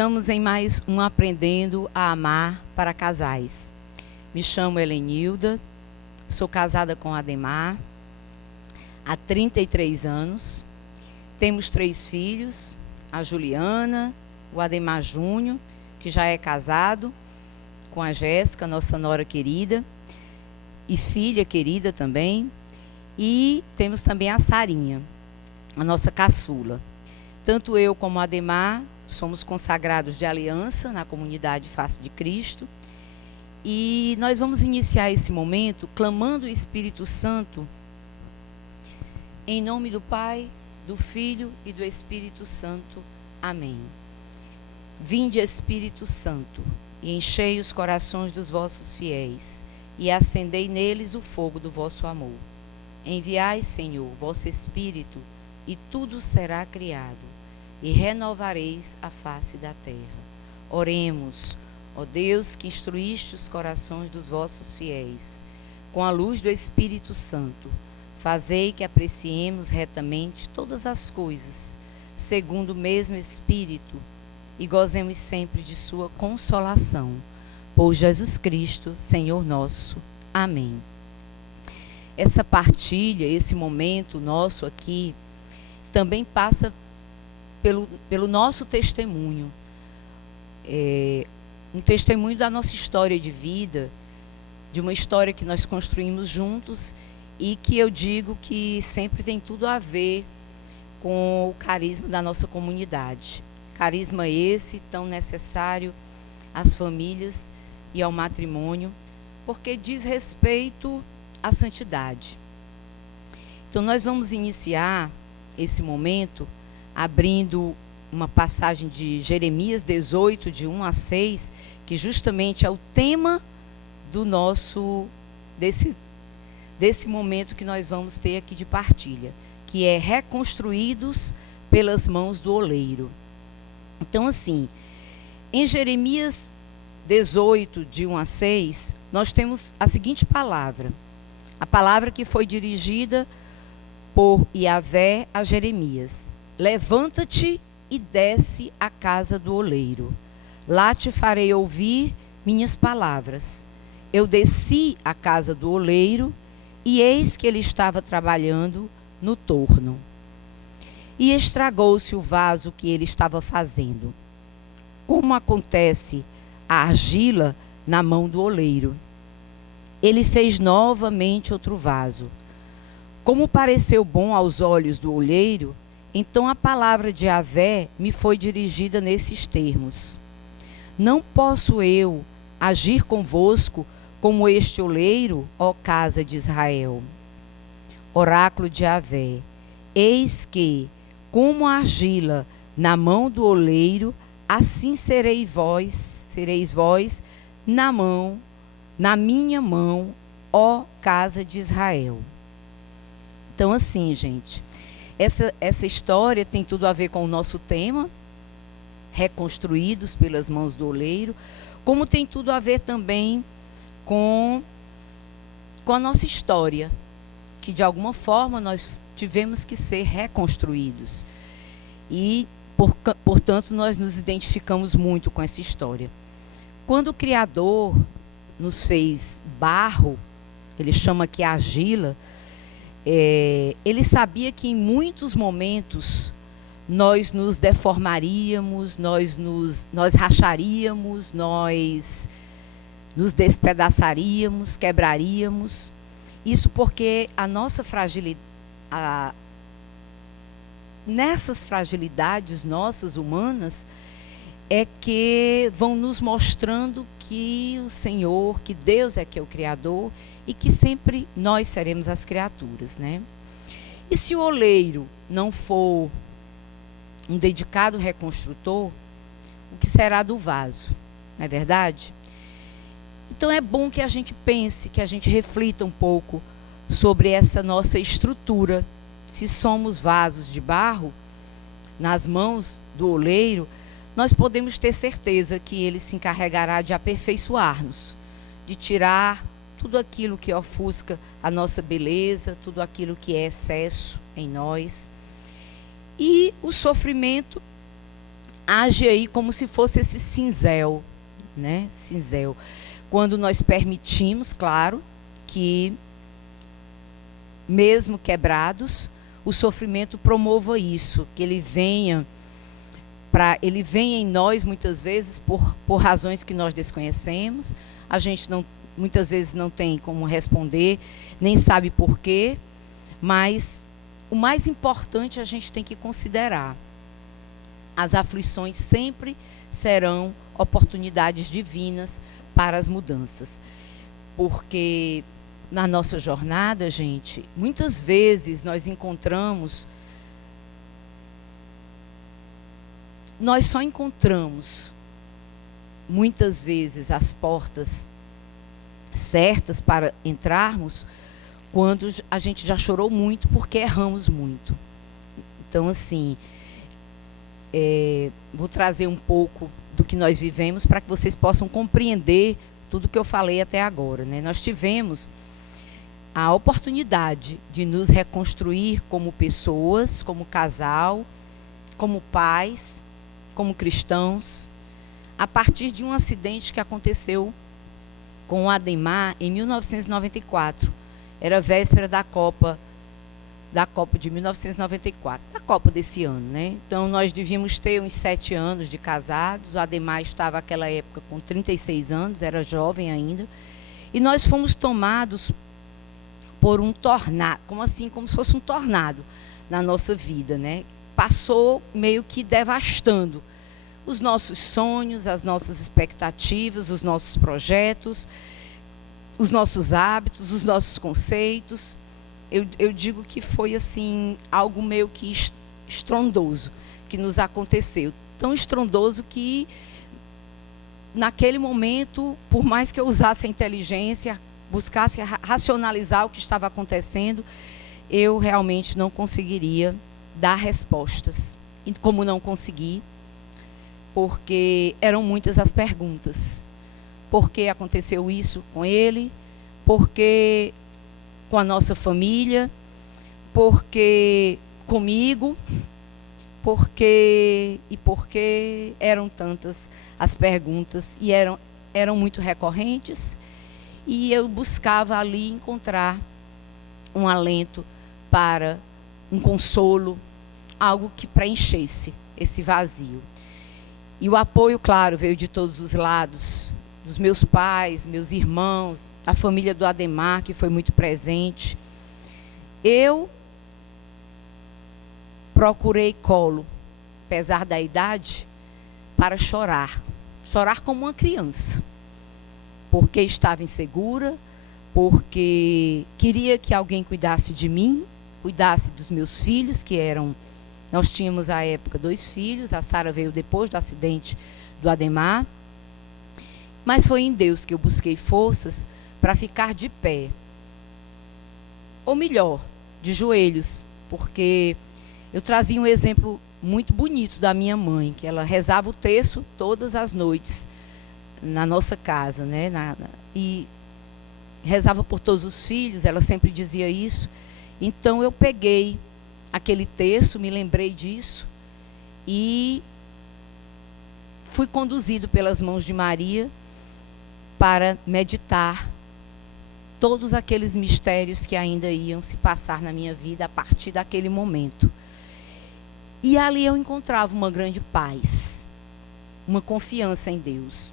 Estamos em mais um Aprendendo a Amar para Casais. Me chamo Helenilda, sou casada com Ademar há 33 anos. Temos 3 filhos, a Juliana, o Ademar Júnior, que já é casado, com a Jéssica, nossa nora querida, e filha querida também. E temos também a Sarinha, a nossa caçula. Tanto eu como o Ademar somos consagrados de aliança na comunidade Face de Cristo. E nós vamos iniciar esse momento clamando o Espírito Santo em nome do Pai, do Filho e do Espírito Santo. Amém. Vinde, Espírito Santo, e enchei os corações dos vossos fiéis, e acendei neles o fogo do vosso amor. Enviai, Senhor, vosso Espírito, e tudo será criado, e renovareis a face da terra. Oremos, ó Deus, que instruíste os corações dos vossos fiéis, com a luz do Espírito Santo, fazei que apreciemos retamente todas as coisas, segundo o mesmo Espírito, e gozemos sempre de sua consolação. Por Jesus Cristo, Senhor nosso. Amém. Essa partilha, esse momento nosso aqui, também passa pelo nosso testemunho. Um testemunho da nossa história de vida, de uma história que nós construímos juntos e que eu digo que sempre tem tudo a ver com o carisma da nossa comunidade. Carisma esse tão necessário às famílias e ao matrimônio, porque diz respeito à santidade. Então nós vamos iniciar esse momento abrindo uma passagem de Jeremias 18, de 1 a 6, que justamente é o tema do nosso, desse momento que nós vamos ter aqui de partilha, que é reconstruídos pelas mãos do oleiro. Então, assim, em Jeremias 18, de 1 a 6, nós temos a seguinte palavra, a palavra que foi dirigida por Yahvé a Jeremias: levanta-te e desce à casa do oleiro. Lá te farei ouvir minhas palavras. Eu desci à casa do oleiro, e eis que ele estava trabalhando no torno. E estragou-se o vaso que ele estava fazendo, como acontece a argila na mão do oleiro. Ele fez novamente outro vaso. Como pareceu bom aos olhos do oleiro, então a palavra de Yahvé me foi dirigida nesses termos: não posso eu agir convosco como este oleiro, ó casa de Israel? Oráculo de Yahvé: eis que, como a argila na mão do oleiro, assim sereis vós na minha mão, ó casa de Israel. Então, assim, gente, essa história tem tudo a ver com o nosso tema, reconstruídos pelas mãos do oleiro, como tem tudo a ver também com a nossa história, que de alguma forma nós tivemos que ser reconstruídos. E, portanto, nós nos identificamos muito com essa história. Quando o Criador nos fez barro, ele chama aqui argila, ele sabia que em muitos momentos nós nos deformaríamos, nós racharíamos, nós nos despedaçaríamos, quebraríamos. Isso porque a nossa fragilidade, nessas fragilidades nossas humanas, é que vão nos mostrando que o Senhor, que Deus é que é o Criador e que sempre nós seremos as criaturas, né? E se o oleiro não for um dedicado reconstrutor, o que será do vaso? Não é verdade? Então é bom que a gente pense, que a gente reflita um pouco sobre essa nossa estrutura. Se somos vasos de barro nas mãos do oleiro, nós podemos ter certeza que ele se encarregará de aperfeiçoar-nos, de tirar tudo aquilo que ofusca a nossa beleza, tudo aquilo que é excesso em nós. E o sofrimento age aí como se fosse esse cinzel, né? Cinzel. Quando nós permitimos, claro, que, mesmo quebrados, o sofrimento promova isso, que ele venha em nós, muitas vezes, por razões que nós desconhecemos. A gente muitas vezes não tem como responder, nem sabe por quê, mas o mais importante a gente tem que considerar: as aflições sempre serão oportunidades divinas para as mudanças. Porque na nossa jornada, gente, muitas vezes nós só encontramos, muitas vezes, as portas certas para entrarmos quando a gente já chorou muito porque erramos muito. Então, assim, vou trazer um pouco do que nós vivemos para que vocês possam compreender tudo que eu falei até agora, né? Nós tivemos a oportunidade de nos reconstruir como pessoas, como casal, como pais, como cristãos, a partir de um acidente que aconteceu com o Ademar em 1994. Era véspera da Copa de 1994, da Copa desse ano, né? Então, nós devíamos ter uns 7 anos de casados. O Ademar estava, naquela época, com 36 anos, era jovem ainda. E nós fomos tomados por um tornado, como se fosse um tornado na nossa vida, né? Passou meio que devastando os nossos sonhos, as nossas expectativas, os nossos projetos, os nossos hábitos, os nossos conceitos. Eu digo que foi assim algo meio que estrondoso que nos aconteceu. Tão estrondoso que, naquele momento, por mais que eu usasse a inteligência, buscasse racionalizar o que estava acontecendo, eu realmente não conseguiria dar respostas. E como não consegui, porque eram muitas as perguntas. Por que aconteceu isso com ele? Por que com a nossa família? Por que comigo? Por que eram tantas as perguntas e eram muito recorrentes, e eu buscava ali encontrar um alento, para um consolo, algo que preenchesse esse vazio. E o apoio, claro, veio de todos os lados, dos meus pais, meus irmãos, da família do Ademar, que foi muito presente. Eu procurei colo, apesar da idade, para chorar como uma criança, porque estava insegura, porque queria que alguém cuidasse de mim, cuidasse dos meus filhos, nós tínhamos à época 2 filhos, a Sara veio depois do acidente do Ademar, mas foi em Deus que eu busquei forças para ficar de pé, ou melhor, de joelhos, porque eu trazia um exemplo muito bonito da minha mãe, que ela rezava o terço todas as noites na nossa casa, né? E rezava por todos os filhos, ela sempre dizia isso. Então eu peguei aquele terço, me lembrei disso e fui conduzido pelas mãos de Maria para meditar todos aqueles mistérios que ainda iam se passar na minha vida a partir daquele momento. E ali eu encontrava uma grande paz, uma confiança em Deus.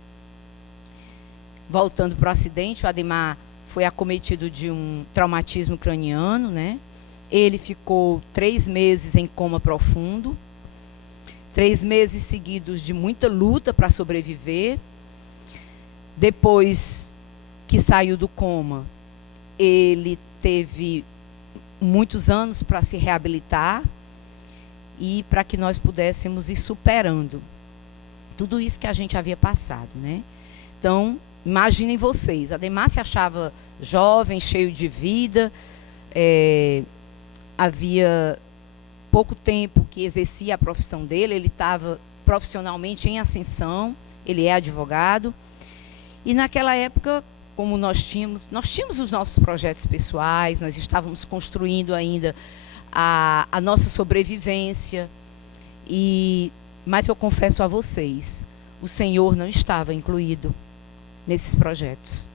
Voltando para o acidente, o Ademar foi acometido de um traumatismo craniano, né? Ele ficou 3 meses em coma profundo, 3 meses seguidos de muita luta para sobreviver. Depois que saiu do coma, ele teve muitos anos para se reabilitar e para que nós pudéssemos ir superando tudo isso que a gente havia passado, né? Então, imaginem vocês, Ademar se achava jovem, cheio de vida, havia pouco tempo que exercia a profissão dele, ele estava profissionalmente em ascensão, ele é advogado, e naquela época, como nós tínhamos os nossos projetos pessoais, nós estávamos construindo ainda a nossa sobrevivência, e Mas eu confesso a vocês, o Senhor não estava incluído nesses projetos.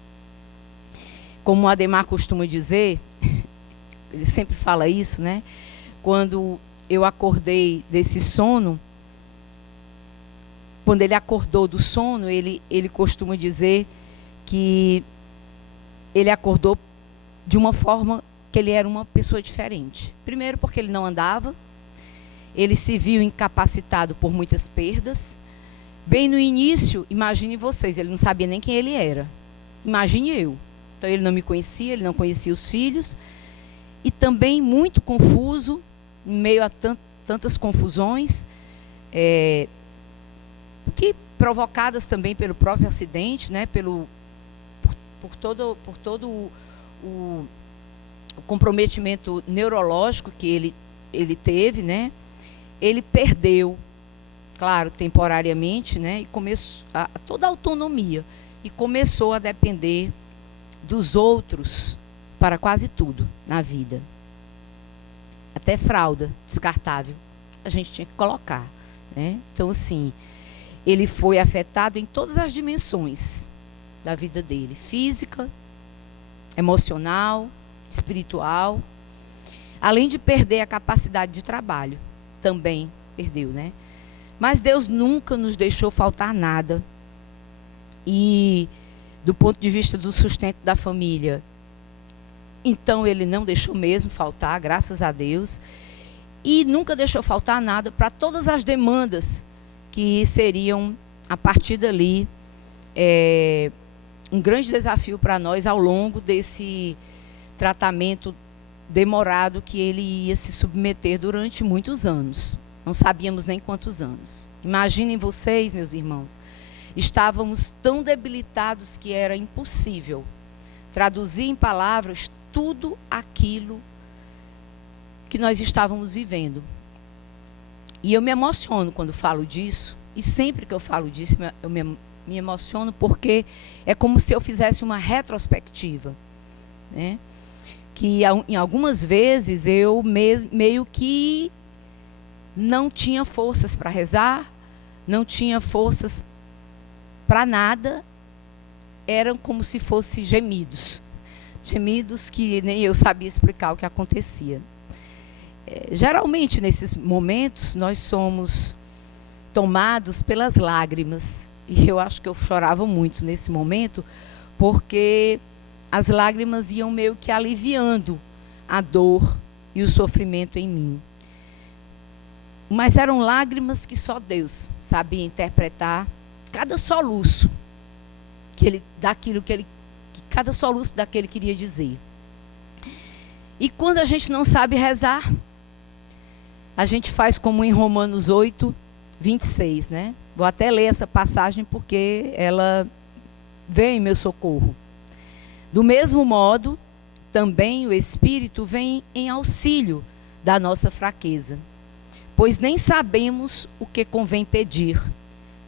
Como o Ademar costuma dizer, ele sempre fala isso, né? Quando eu acordei desse sono, quando ele acordou do sono, ele costuma dizer que ele acordou de uma forma que ele era uma pessoa diferente. Primeiro porque ele não andava, ele se viu incapacitado por muitas perdas. Bem no início, imagine vocês, ele não sabia nem quem ele era. Imagine eu. Então ele não me conhecia, ele não conhecia os filhos. E também muito confuso, em meio a tantas confusões, que provocadas também pelo próprio acidente, né, por todo o comprometimento neurológico que ele teve, né? Ele perdeu, claro, temporariamente, né, e começou toda a autonomia e começou a depender dos outros para quase tudo na vida. Até fralda descartável a gente tinha que colocar, né? Então, assim, ele foi afetado em todas as dimensões da vida dele: física, emocional, espiritual, além de perder a capacidade de trabalho, também perdeu, né? Mas Deus nunca nos deixou faltar nada. E do ponto de vista do sustento da família, então ele não deixou mesmo faltar, graças a Deus. E nunca deixou faltar nada para todas as demandas que seriam, a partir dali, um grande desafio para nós ao longo desse tratamento demorado que ele ia se submeter durante muitos anos. Não sabíamos nem quantos anos. Imaginem vocês, meus irmãos, estávamos tão debilitados que era impossível traduzir em palavras tudo aquilo que nós estávamos vivendo. E eu me emociono quando falo disso, e sempre que eu falo disso, eu me emociono, porque é como se eu fizesse uma retrospectiva, né? Que em algumas vezes eu meio que não tinha forças para rezar, não tinha forças para nada, eram como se fossem gemidos que nem eu sabia explicar o que acontecia. Geralmente, nesses momentos, nós somos tomados pelas lágrimas. E eu acho que eu chorava muito nesse momento, porque as lágrimas iam meio que aliviando a dor e o sofrimento em mim. Mas eram lágrimas que só Deus sabia interpretar cada soluço cada soluço daquele queria dizer. E quando a gente não sabe rezar, a gente faz como em Romanos 8, 26, né? Vou até ler essa passagem porque ela vem em meu socorro. Do mesmo modo, também o Espírito vem em auxílio da nossa fraqueza, pois nem sabemos o que convém pedir,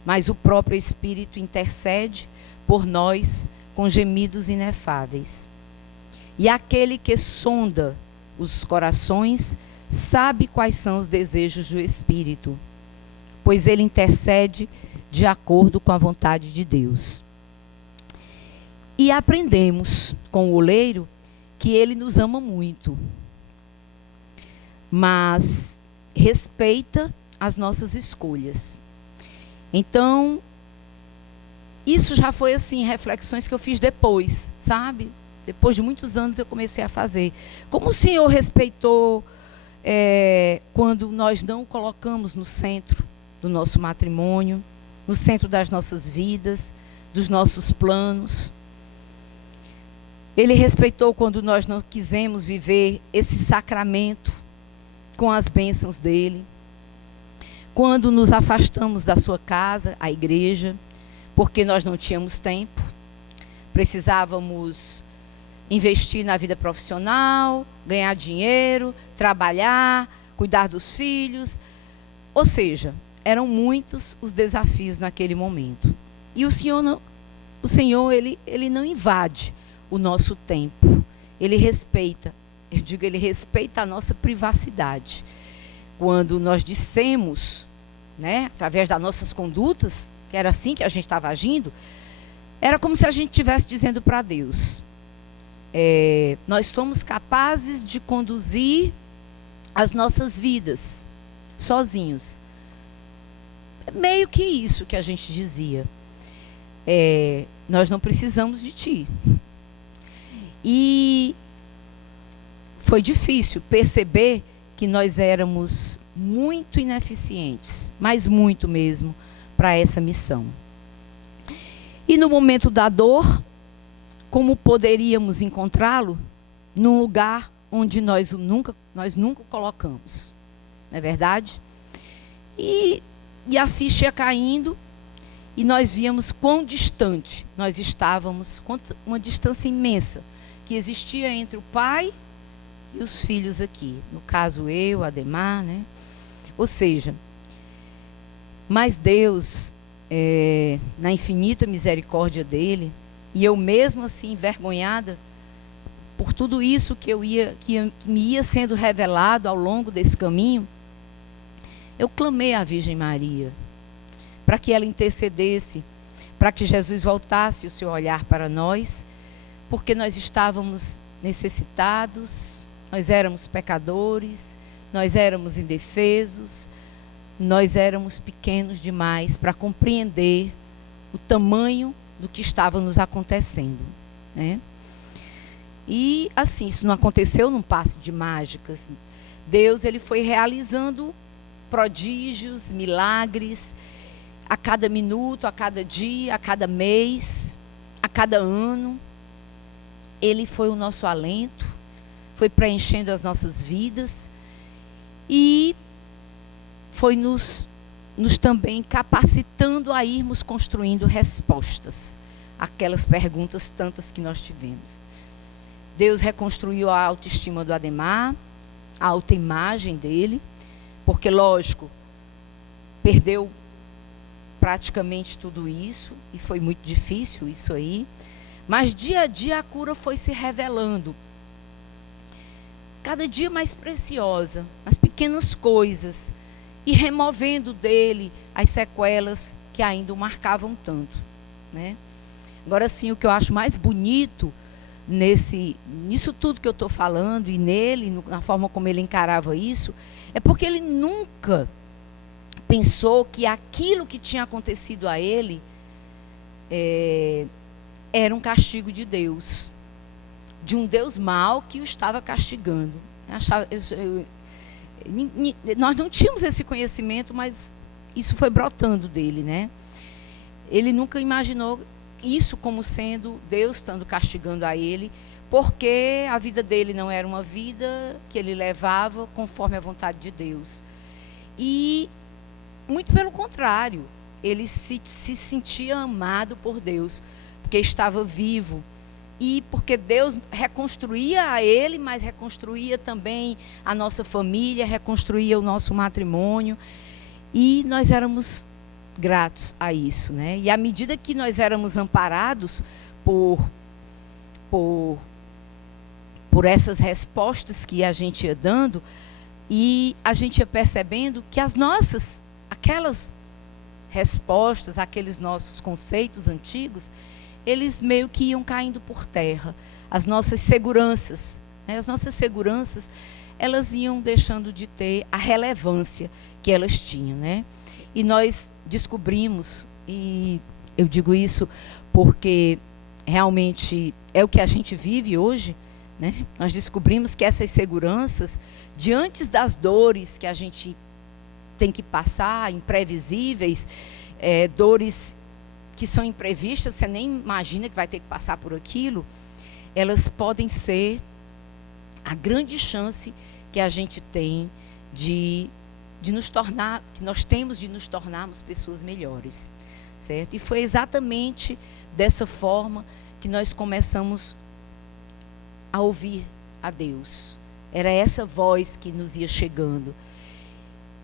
mas o próprio Espírito intercede por nós com gemidos inefáveis. E aquele que sonda os corações sabe quais são os desejos do Espírito, pois ele intercede de acordo com a vontade de Deus. E aprendemos com o oleiro que ele nos ama muito, mas respeita as nossas escolhas. Então, isso já foi assim, reflexões que eu fiz depois, sabe? Depois de muitos anos eu comecei a fazer. Como o Senhor respeitou quando nós não o colocamos no centro do nosso matrimônio, no centro das nossas vidas, dos nossos planos. Ele respeitou quando nós não quisemos viver esse sacramento com as bênçãos dele. Quando nos afastamos da sua casa, a igreja, porque nós não tínhamos tempo, precisávamos investir na vida profissional, ganhar dinheiro, trabalhar, cuidar dos filhos. Ou seja, eram muitos os desafios naquele momento. E o Senhor ele não invade o nosso tempo. Ele respeita, ele respeita a nossa privacidade. Quando nós dissemos né, através das nossas condutas, que era assim que a gente estava agindo, era como se a gente estivesse dizendo para Deus, nós somos capazes de conduzir as nossas vidas sozinhos. Meio que isso que a gente dizia. Nós não precisamos de ti. E foi difícil perceber que nós éramos muito ineficientes, mas muito mesmo, para essa missão. E no momento da dor, como poderíamos encontrá-lo? Num lugar onde nós nunca o colocamos. Não é verdade? E a ficha ia caindo, e nós víamos quão distante nós estávamos, uma distância imensa que existia entre o pai e os filhos aqui. No caso, eu, Ademar, né? Ou seja, mas Deus, na infinita misericórdia dele, e eu mesmo assim envergonhada por tudo isso que me ia sendo revelado ao longo desse caminho, eu clamei à Virgem Maria para que ela intercedesse, para que Jesus voltasse o seu olhar para nós, porque nós estávamos necessitados, nós éramos pecadores, nós éramos indefesos, nós éramos pequenos demais para compreender o tamanho do que estava nos acontecendo, né? E assim, isso não aconteceu num passe de mágicas. Deus, ele foi realizando prodígios, milagres, a cada minuto, a cada dia, a cada mês, a cada ano. Ele foi o nosso alento, foi preenchendo as nossas vidas e foi nos também capacitando a irmos construindo respostas àquelas perguntas tantas que nós tivemos. Deus reconstruiu a autoestima do Ademar, a autoimagem dele, porque, lógico, perdeu praticamente tudo isso, e foi muito difícil isso aí, mas dia a dia a cura foi se revelando, cada dia mais preciosa, as pequenas coisas, e removendo dele as sequelas que ainda o marcavam tanto, né? Agora sim, o que eu acho mais bonito nisso tudo que eu estou falando, e nele, na forma como ele encarava isso, é porque ele nunca pensou que aquilo que tinha acontecido a ele era um castigo de Deus, de um Deus mau que o estava castigando. Nós não tínhamos esse conhecimento, mas isso foi brotando dele, né? Ele nunca imaginou isso como sendo Deus estando castigando a ele, porque a vida dele não era uma vida que ele levava conforme a vontade de Deus. E, muito pelo contrário, ele se sentia amado por Deus, porque estava vivo. E porque Deus reconstruía a ele, mas reconstruía também a nossa família, reconstruía o nosso matrimônio. E nós éramos gratos a isso, né? E à medida que nós éramos amparados por essas respostas que a gente ia dando, e a gente ia percebendo que aquelas respostas, aqueles nossos conceitos antigos, eles meio que iam caindo por terra. As nossas seguranças, né? As nossas seguranças, elas iam deixando de ter a relevância que elas tinham, né? E nós descobrimos, e eu digo isso porque realmente é o que a gente vive hoje, né? Nós descobrimos que essas seguranças, diante das dores que a gente tem que passar, imprevisíveis, dores que são imprevistas, você nem imagina que vai ter que passar por aquilo, elas podem ser a grande chance que a gente tem de nos tornar, que nós temos de nos tornarmos pessoas melhores, certo? E foi exatamente dessa forma que nós começamos a ouvir a Deus. Era essa voz que nos ia chegando,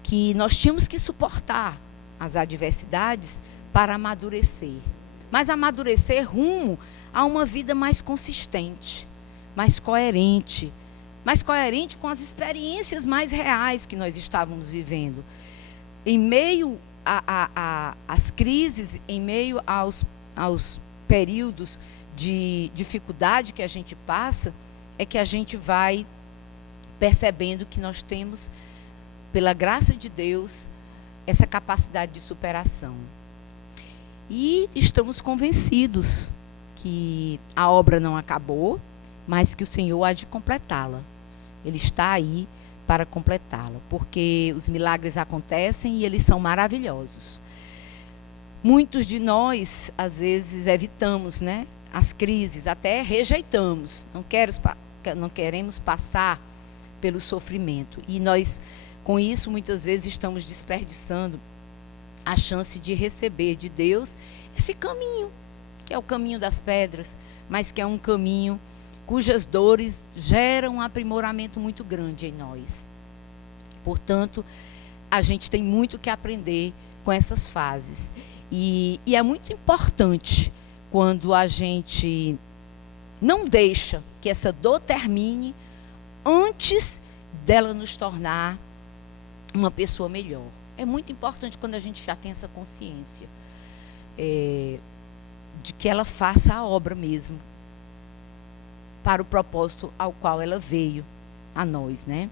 que nós tínhamos que suportar as adversidades para amadurecer, mas amadurecer rumo a uma vida mais consistente, mais coerente com as experiências mais reais que nós estávamos vivendo. Em meio as crises, em meio aos períodos de dificuldade que a gente passa, é que a gente vai percebendo que nós temos, pela graça de Deus, essa capacidade de superação. E estamos convencidos que a obra não acabou, mas que o Senhor há de completá-la. Ele está aí para completá-la, porque os milagres acontecem e eles são maravilhosos. Muitos de nós, às vezes, evitamos, né, as crises, até rejeitamos, não queremos passar pelo sofrimento. E nós, com isso, muitas vezes estamos desperdiçando a chance de receber de Deus esse caminho, que é o caminho das pedras, mas que é um caminho cujas dores geram um aprimoramento muito grande em nós. Portanto, a gente tem muito que aprender com essas fases. E é muito importante quando a gente não deixa que essa dor termine antes dela nos tornar uma pessoa melhor. É muito importante quando a gente já tem essa consciência de que ela faça a obra mesmo, para o propósito ao qual ela veio a nós, né?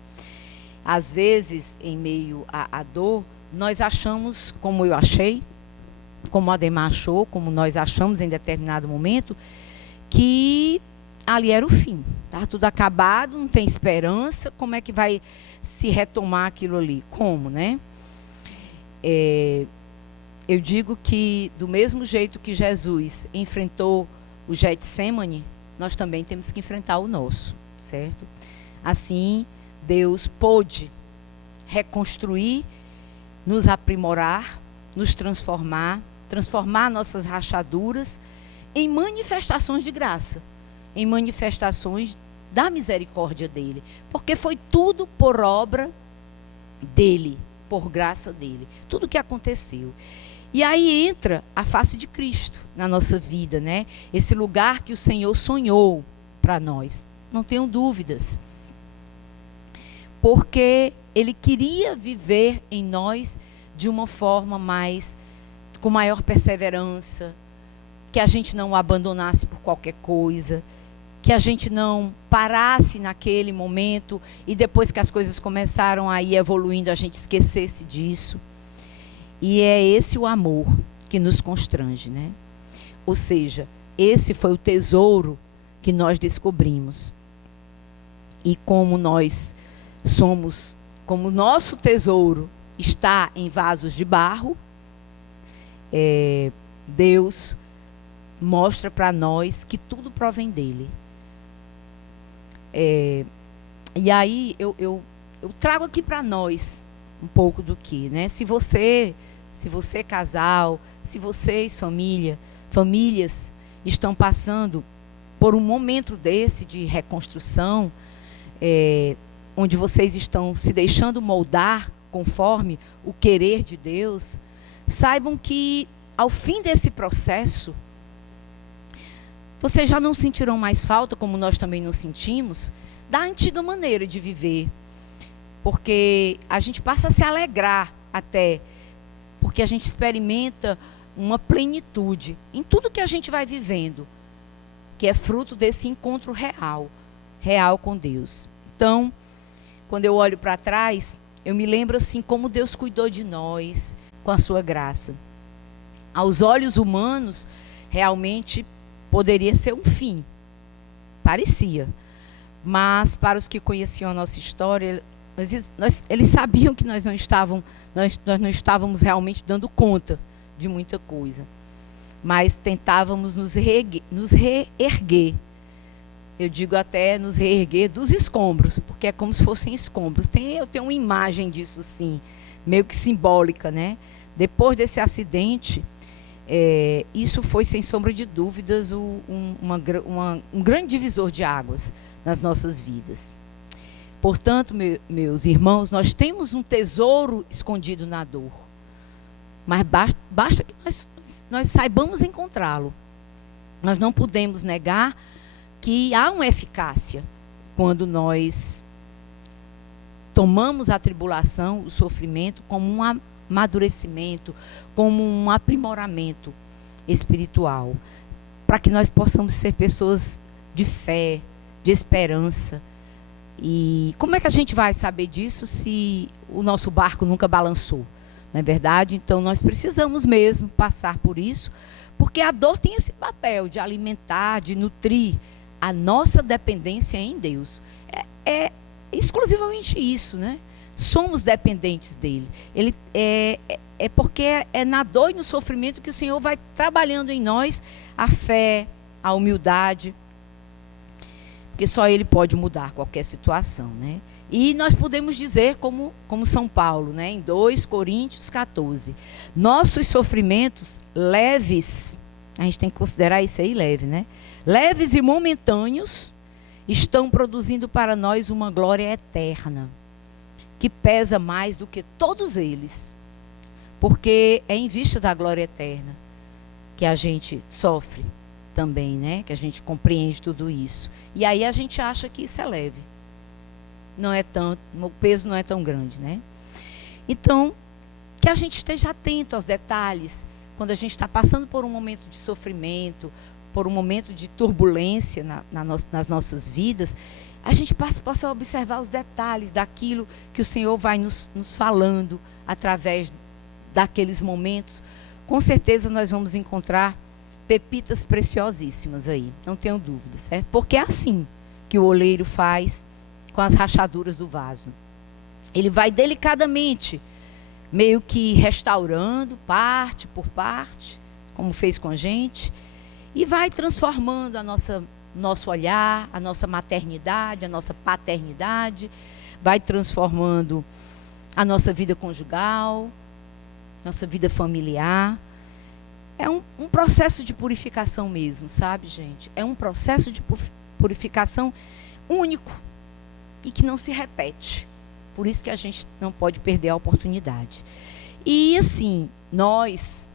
Às vezes, em meio à dor, nós achamos, como eu achei, como a Ademar achou, como nós achamos em determinado momento, que ali era o fim. Está tudo acabado, não tem esperança, como é que vai se retomar aquilo ali? Como, né? Eu digo que, do mesmo jeito que Jesus enfrentou o Getsêmani, nós também temos que enfrentar o nosso, certo? Assim, Deus pôde reconstruir, nos aprimorar, nos transformar nossas rachaduras em manifestações de graça, em manifestações da misericórdia dele, porque foi tudo por obra dele, por graça dele, tudo que aconteceu. E aí entra a face de Cristo na nossa vida, né? Esse lugar que o Senhor sonhou para nós, não tenho dúvidas. Porque Ele queria viver em nós de uma forma com maior perseverança, que a gente não o abandonasse por qualquer coisa, que a gente não parasse naquele momento e depois que as coisas começaram a ir evoluindo, a gente esquecesse disso. E é esse o amor que nos constrange, né? Ou seja, esse foi o tesouro que nós descobrimos. E como nós somos, como o nosso tesouro está em vasos de barro, Deus mostra para nós que tudo provém dele. E aí eu trago aqui para nós um pouco do que, né? Se você casal, se vocês famílias estão passando por um momento desse de reconstrução, onde vocês estão se deixando moldar conforme o querer de Deus, saibam que ao fim desse processo, vocês já não sentirão mais falta, como nós também não sentimos, da antiga maneira de viver. Porque a gente passa a se alegrar até, porque a gente experimenta uma plenitude em tudo que a gente vai vivendo, que é fruto desse encontro real com Deus. Então, quando eu olho para trás, eu me lembro assim como Deus cuidou de nós com a sua graça. Aos olhos humanos, realmente poderia ser um fim, parecia. Mas para os que conheciam a nossa história, eles sabiam que nós não estávamos realmente dando conta de muita coisa. Mas tentávamos nos reerguer. Eu digo até nos reerguer dos escombros, porque é como se fossem escombros. Eu tenho uma imagem disso, assim, meio que simbólica, né? Depois desse acidente, isso foi, sem sombra de dúvidas, um grande divisor de águas nas nossas vidas. Portanto, meus irmãos, nós temos um tesouro escondido na dor, mas basta que nós saibamos encontrá-lo. Nós não podemos negar que há uma eficácia quando nós tomamos a tribulação, o sofrimento, como amadurecimento, como um aprimoramento espiritual, para que nós possamos ser pessoas de fé, de esperança. E como é que a gente vai saber disso se o nosso barco nunca balançou? Não é verdade? Então nós precisamos mesmo passar por isso, porque a dor tem esse papel de alimentar, de nutrir a nossa dependência em Deus. É exclusivamente isso, né? Somos dependentes dele. Ele é porque é na dor e no sofrimento que o Senhor vai trabalhando em nós a fé, a humildade, porque só Ele pode mudar qualquer situação, né? E nós podemos dizer, como São Paulo, né? Em 2 Coríntios 14, nossos sofrimentos leves, a gente tem que considerar isso aí leve, né? Leves e momentâneos, estão produzindo para nós uma glória eterna, que pesa mais do que todos eles, porque é em vista da glória eterna que a gente sofre também, né? Que a gente compreende tudo isso. E aí a gente acha que isso é leve. Não é tanto, o peso não é tão grande, né? Então, que a gente esteja atento aos detalhes, quando a gente está passando por um momento de sofrimento, por um momento de turbulência nas nossas vidas, a gente possa observar os detalhes daquilo que o Senhor vai nos falando através daqueles momentos. Com certeza nós vamos encontrar pepitas preciosíssimas aí, não tenho dúvida, certo? Porque é assim que o oleiro faz com as rachaduras do vaso. Ele vai delicadamente, meio que restaurando, parte por parte, como fez com a gente, e vai transformando nosso olhar, a nossa maternidade, a nossa paternidade, vai transformando a nossa vida conjugal, nossa vida familiar. É um processo de purificação mesmo, sabe, gente? É um processo de purificação único e que não se repete. Por isso que a gente não pode perder a oportunidade. E assim, nós,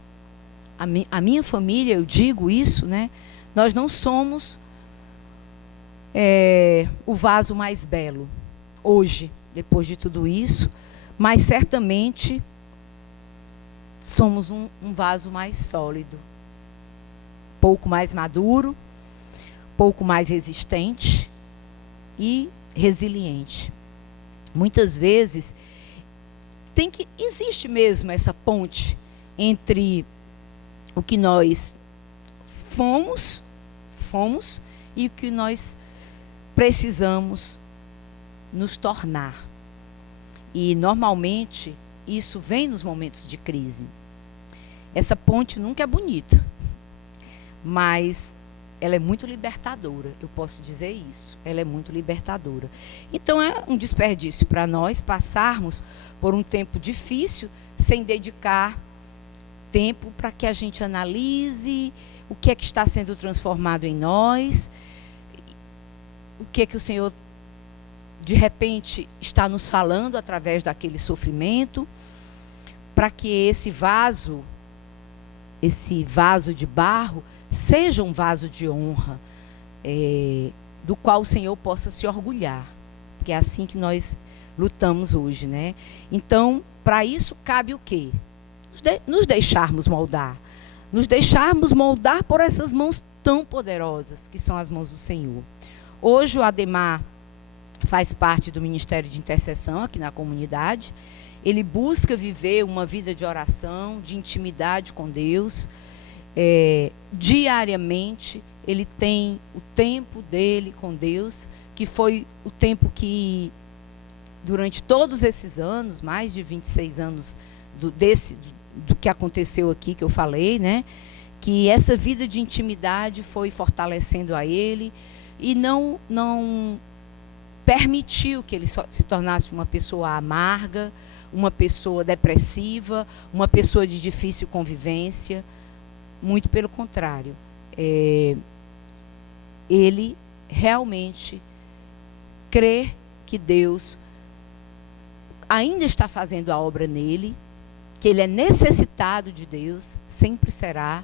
a minha família, eu digo isso, né? Nós não somos o vaso mais belo hoje, depois de tudo isso, mas certamente somos um vaso mais sólido, pouco mais maduro, pouco mais resistente e resiliente. Muitas vezes existe mesmo essa ponte entre o que nós fomos e o que nós precisamos nos tornar. E normalmente isso vem nos momentos de crise. Essa ponte nunca é bonita, mas ela é muito libertadora, eu posso dizer isso. Ela é muito libertadora. Então é um desperdício para nós passarmos por um tempo difícil sem dedicar tempo para que a gente analise o que é que está sendo transformado em nós, o que é que o Senhor de repente está nos falando através daquele sofrimento, para que esse vaso de barro, seja um vaso de honra, do qual o Senhor possa se orgulhar, porque é assim que nós lutamos hoje, né? Então, para isso cabe o quê? Nos deixarmos moldar por essas mãos tão poderosas, que são as mãos do Senhor. Hoje o Ademar faz parte do Ministério de Intercessão aqui na comunidade. Ele busca viver uma vida de oração, de intimidade com Deus. Diariamente, ele tem o tempo dele com Deus, que foi o tempo que, durante todos esses anos, mais de 26 anos do que aconteceu aqui, que eu falei, né? Que essa vida de intimidade foi fortalecendo a ele e não permitiu que ele se tornasse uma pessoa amarga, uma pessoa depressiva, uma pessoa de difícil convivência. Muito pelo contrário. Ele realmente crê que Deus ainda está fazendo a obra nele, que ele é necessitado de Deus, sempre será,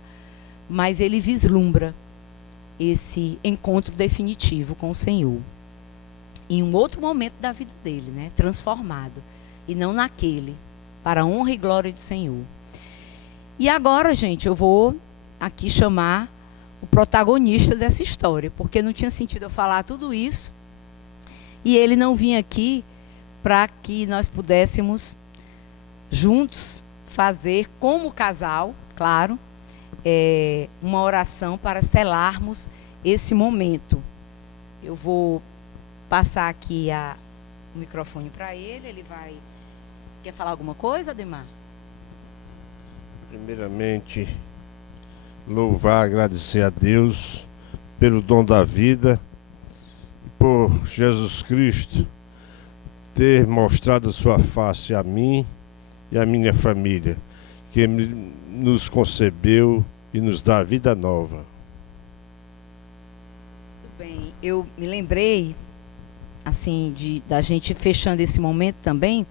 mas ele vislumbra esse encontro definitivo com o Senhor em um outro momento da vida dele, né? Transformado, e não naquele para a honra e glória do Senhor. E agora, gente, eu vou aqui chamar o protagonista dessa história, porque não tinha sentido eu falar tudo isso e ele não vinha aqui para que nós pudéssemos juntos fazer, como casal, claro, uma oração para selarmos esse momento. Eu vou passar aqui o microfone para ele, ele vai... Quer falar alguma coisa, Ademar? Primeiramente, louvar, agradecer a Deus pelo dom da vida, por Jesus Cristo ter mostrado a sua face a mim e a minha família, que nos concebeu e nos dá vida nova. Muito bem, eu me lembrei, assim, da gente fechando esse momento também,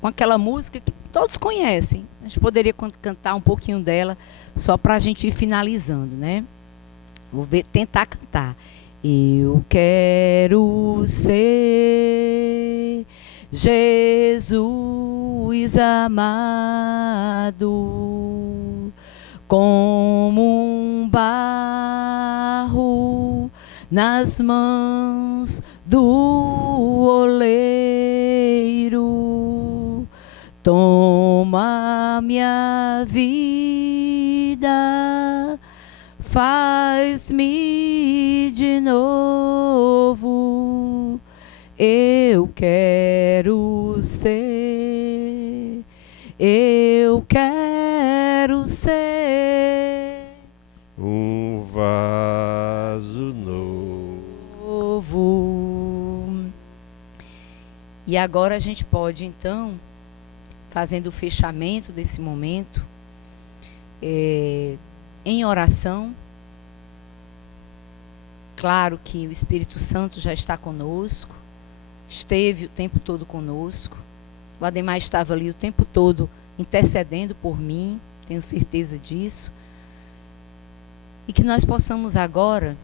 com aquela música que todos conhecem. A gente poderia cantar um pouquinho dela, só para a gente ir finalizando, né? Vou tentar cantar. Eu quero ser Jesus amado, como um barro nas mãos do oleiro. Toma minha vida, faz-me de novo. Eu quero ser um vaso novo. E agora a gente pode, então, fazendo o fechamento desse momento, em oração. Claro que o Espírito Santo já está conosco, esteve o tempo todo conosco. O Ademar estava ali o tempo todo intercedendo por mim, tenho certeza disso. E que nós possamos agora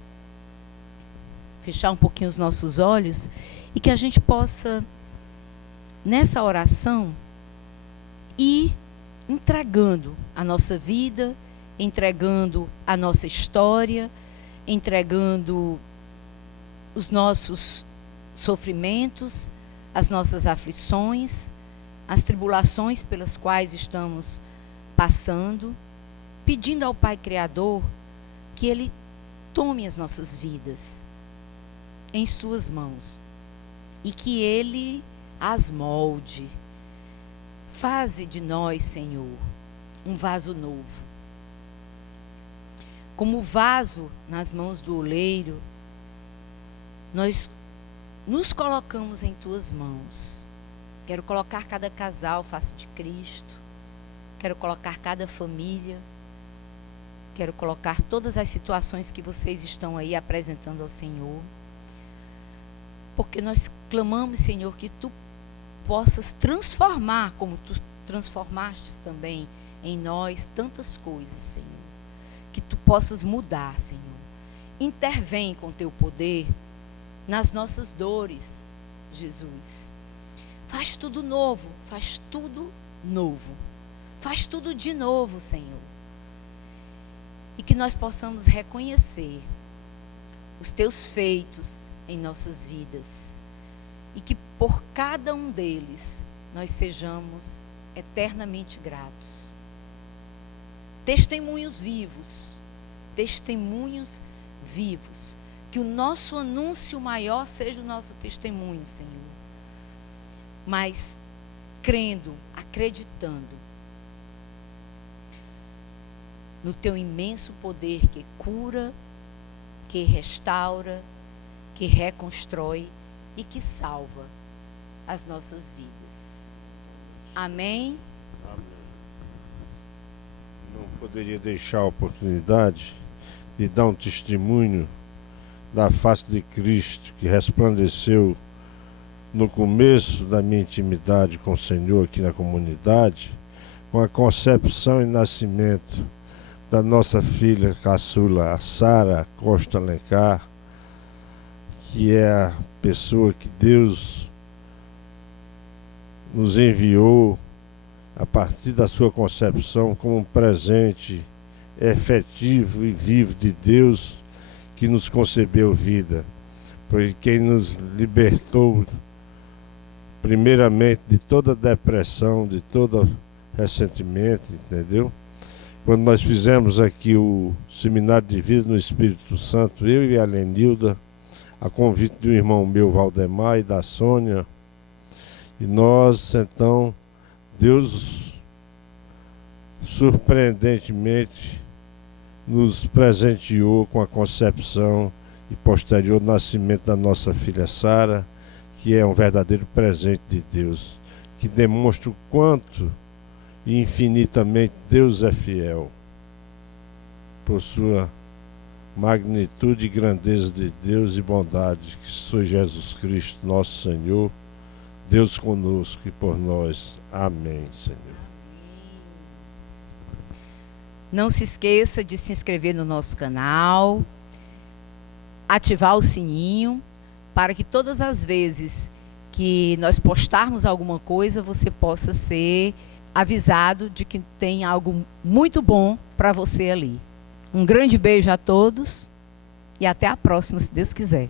fechar um pouquinho os nossos olhos e que a gente possa, nessa oração, ir entregando a nossa vida, entregando a nossa história, entregando os nossos sofrimentos, as nossas aflições, as tribulações pelas quais estamos passando, pedindo ao Pai Criador que Ele tome as nossas vidas em suas mãos e que Ele as molde. Faze de nós, Senhor, um vaso novo. Como vaso nas mãos do oleiro, nós nos colocamos em Tuas mãos. Quero colocar cada casal face de Cristo. Quero colocar cada família. Quero colocar todas as situações que vocês estão aí apresentando ao Senhor. Porque nós clamamos, Senhor, que Tu possas transformar, como Tu transformaste também em nós tantas coisas, Senhor. Que Tu possas mudar, Senhor. Intervém com Teu poder nas nossas dores, Jesus. Faz tudo novo, faz tudo novo. Faz tudo de novo, Senhor. E que nós possamos reconhecer os Teus feitos em nossas vidas. E que por cada um deles nós sejamos eternamente gratos. Testemunhos vivos. Testemunhos vivos. Que o nosso anúncio maior seja o nosso testemunho, Senhor. Mas crendo, acreditando no Teu imenso poder que cura, que restaura, que reconstrói e que salva as nossas vidas. Amém? Amém. Não poderia deixar a oportunidade de dar um testemunho da face de Cristo que resplandeceu no começo da minha intimidade com o Senhor aqui na comunidade, com a concepção e nascimento da nossa filha caçula, a Sara Costa Alencar, que é a pessoa que Deus nos enviou a partir da sua concepção como um presente efetivo e vivo de Deus que nos concebeu vida, foi quem nos libertou primeiramente de toda depressão, de todo ressentimento, entendeu? Quando nós fizemos aqui o seminário de vida no Espírito Santo, eu e a Lenilda, a convite do irmão meu Valdemar e da Sônia, e nós, então, Deus surpreendentemente nos presenteou com a concepção e posterior nascimento da nossa filha Sara, que é um verdadeiro presente de Deus, que demonstra o quanto e infinitamente Deus é fiel, por sua magnitude e grandeza de Deus e bondade, que sois Jesus Cristo, nosso Senhor, Deus conosco e por nós. Amém, Senhor. Não se esqueça de se inscrever no nosso canal, ativar o sininho, para que todas as vezes que nós postarmos alguma coisa, você possa ser avisado de que tem algo muito bom para você ali. Um grande beijo a todos e até a próxima, se Deus quiser.